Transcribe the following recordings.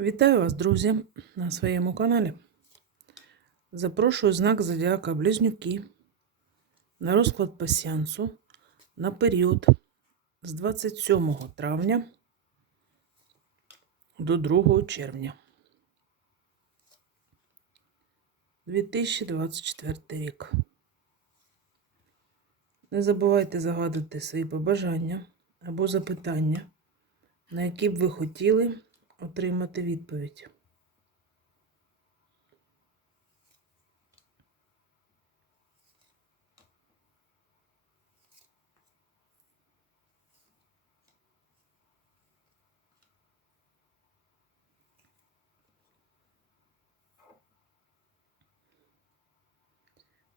Вітаю вас, друзі, на своєму каналі. Запрошую знак Зодіака Близнюки на розклад пасіансу на період з 27 травня до 2 червня 2024 рік. Не забувайте загадувати свої побажання або запитання, на які б ви хотіли отримати відповідь.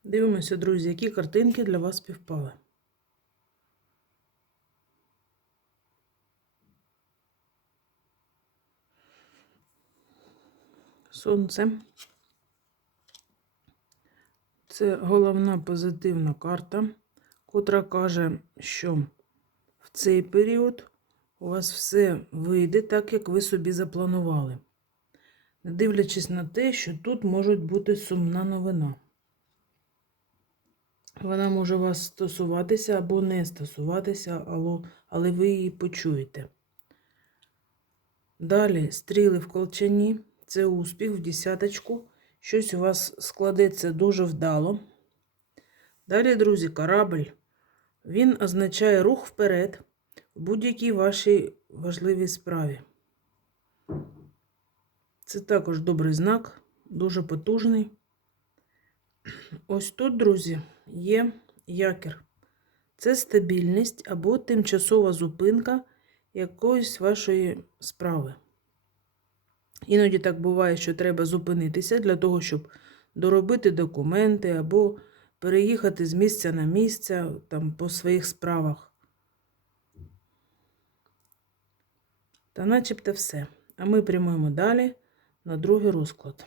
Дивимося, друзі, які картинки для вас співпали. Сонце. Це головна позитивна карта, котра каже, що в цей період у вас все вийде так, як ви собі запланували. Не дивлячись на те, що тут може бути сумна новина. Вона може вас стосуватися або не стосуватися, але ви її почуєте. Далі стріли в колчані це успіх в десяточку. Щось у вас складеться дуже вдало. Далі, друзі, корабль. Він означає рух вперед в будь-якій вашій важливій справі. Це також добрий знак, дуже потужний. Ось тут, друзі, є якір. Це стабільність або тимчасова зупинка якоїсь вашої справи. Іноді так буває, що треба зупинитися для того, щоб доробити документи або переїхати з місця на місце там, по своїх справах. Та начебто все. А ми прямуємо далі на другий розклад.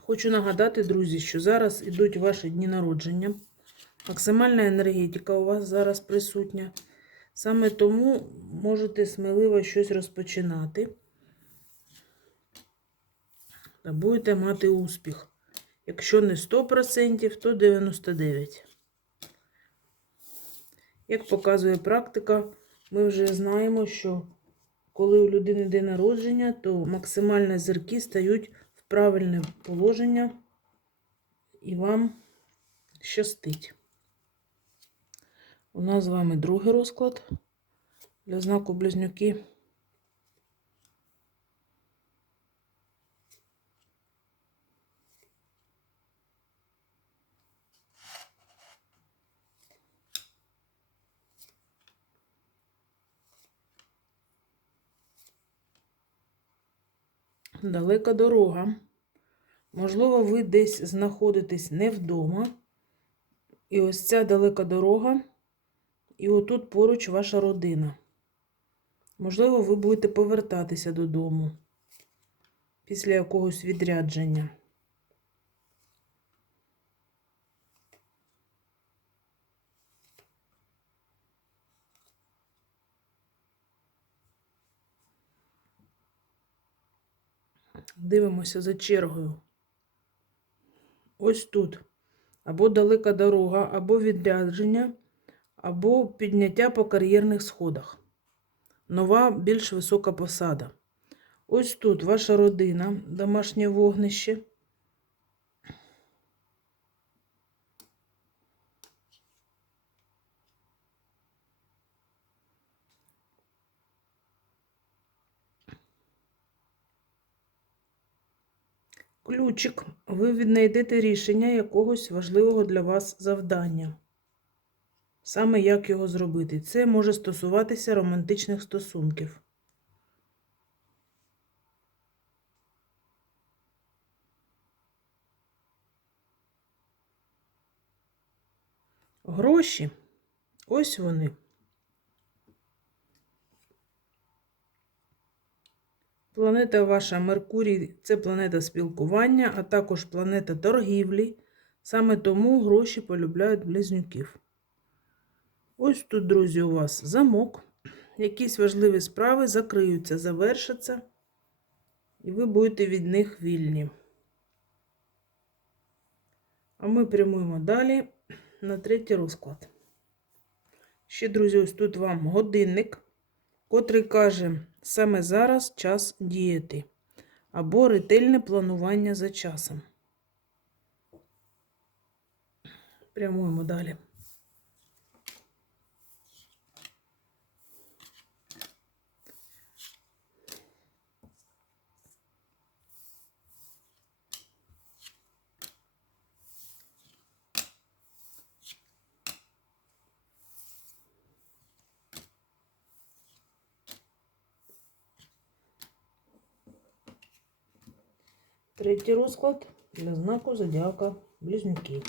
Хочу нагадати, друзі, що зараз ідуть ваші дні народження. Максимальна енергетика у вас зараз присутня. Саме тому можете сміливо щось розпочинати будете мати успіх. Якщо не 100%, то 99%. Як показує практика, ми вже знаємо, що коли у людини день народження, то максимально зірки стають в правильне положення і вам щастить. У нас з вами другий розклад для знаку близнюки. Далека дорога. Можливо, ви десь знаходитесь не вдома. І ось ця далека дорога, і отут поруч ваша родина. Можливо, ви будете повертатися додому після якогось відрядження. Дивимося за чергою. Ось тут. Або далека дорога, або відрядження, або підняття по кар'єрних сходах. Нова, більш висока посада. Ось тут ваша родина, домашнє вогнище. Ключик, ви віднайдете рішення якогось важливого для вас завдання. Саме як його зробити. Це може стосуватися романтичних стосунків. Гроші. Ось вони. Планета ваша Меркурій це планета спілкування, а також планета торгівлі. Саме тому гроші полюбляють близнюків. Ось тут, друзі, у вас замок. Якісь важливі справи закриються, завершаться. І ви будете від них вільні. А ми прямуємо далі на третій розклад. Ще, друзі, ось тут вам годинник, котрий каже, саме зараз час діяти. Або ретельне планування за часом. Прямуємо далі. Третій розклад для знаку зодіака Близнюки.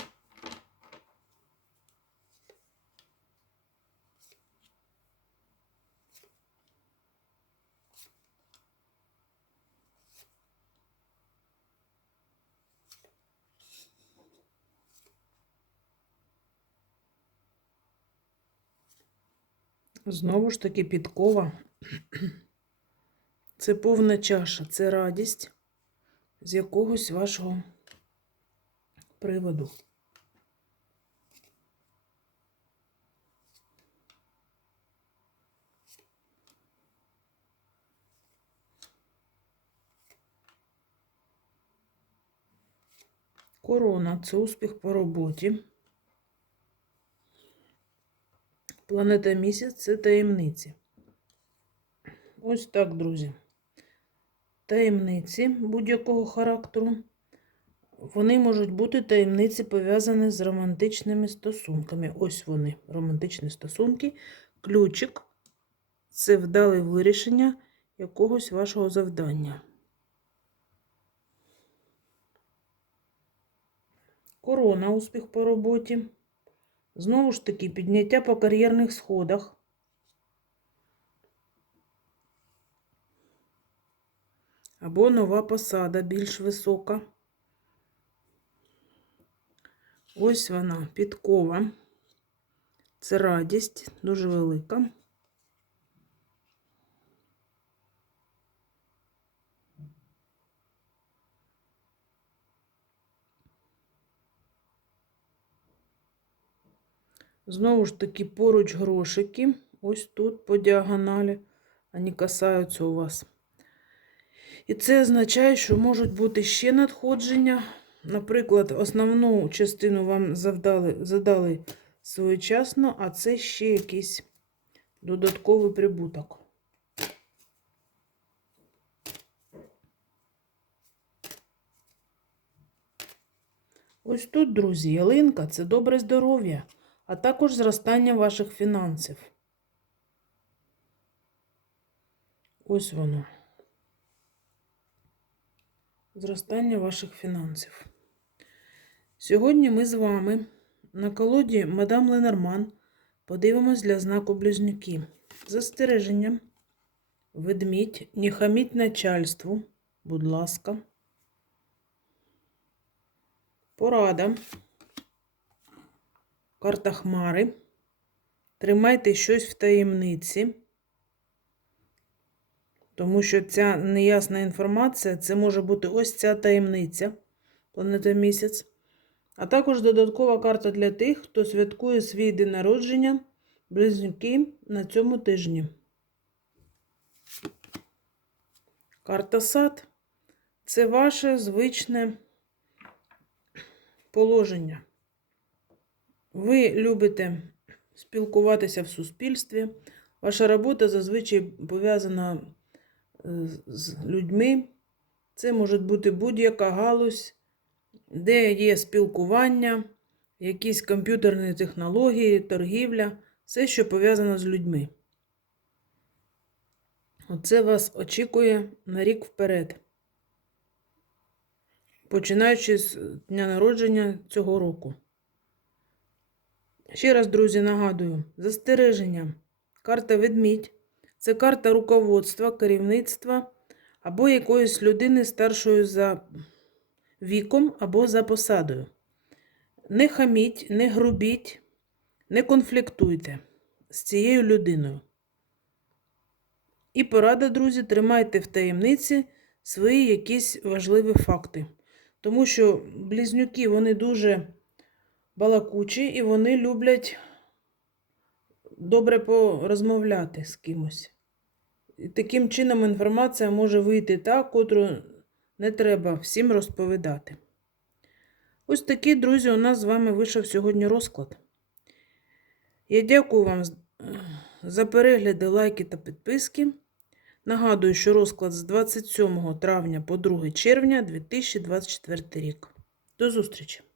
Знову ж таки підкова. Це повна чаша, це радість з якогось вашого приводу. Корона це успіх по роботі. Планета місяць це таємниці. Ось так, друзі. Таємниці будь-якого характеру. Вони можуть бути таємниці пов'язані з романтичними стосунками. Ось вони, романтичні стосунки. Ключик це вдале вирішення якогось вашого завдання. Корона, успіх по роботі. Знову ж таки, підняття по кар'єрних сходах. Або нова посада більш висока. Ось вона, підкова. Це радість, дуже велика. Знову ж таки, поруч грошики. Ось тут по діагоналі. Вони касаються у вас. І це означає, що можуть бути ще надходження. Наприклад, основну частину вам завдали, задали своєчасно, а це ще якийсь додатковий прибуток. Ось тут, друзі, ялинка це добре здоров'я, а також зростання ваших фінансів. Ось воно. Зростання ваших фінансів. Сьогодні ми з вами на колоді Мадам Ленорман подивимось для знаку близнюки. Застереження. Ведмідь, не хаміть начальству, будь ласка. Порада. Карта Хмари. Тримайте щось в таємниці. Тому що ця неясна інформація, це може бути ось ця таємниця, планета місяць. А також додаткова карта для тих, хто святкує свій день народження близнюки на цьому тижні. Карта сад це ваше звичне положення. Ви любите спілкуватися в суспільстві. Ваша робота зазвичай пов'язана з людьми. Це може бути будь-яка галузь, де є спілкування, якісь комп'ютерні технології, торгівля, все, що пов'язано з людьми. Оце вас очікує на рік вперед. Починаючи з дня народження цього року. Ще раз, друзі, нагадую: застереження. Карта ведмідь. Це карта руководства, керівництва або якоїсь людини старшою за віком або за посадою. Не хаміть, не грубіть, не конфліктуйте з цією людиною. І порада, друзі, тримайте в таємниці свої якісь важливі факти. Тому що близнюки вони дуже балакучі і вони люблять добре порозмовляти з кимось. Таким чином інформація може вийти та, котру не треба всім розповідати. Ось такий, друзі, у нас з вами вийшов сьогодні розклад. Я дякую вам за перегляди, лайки та підписки. Нагадую, що розклад з 27 травня по 2 червня 2024 рік. До зустрічі!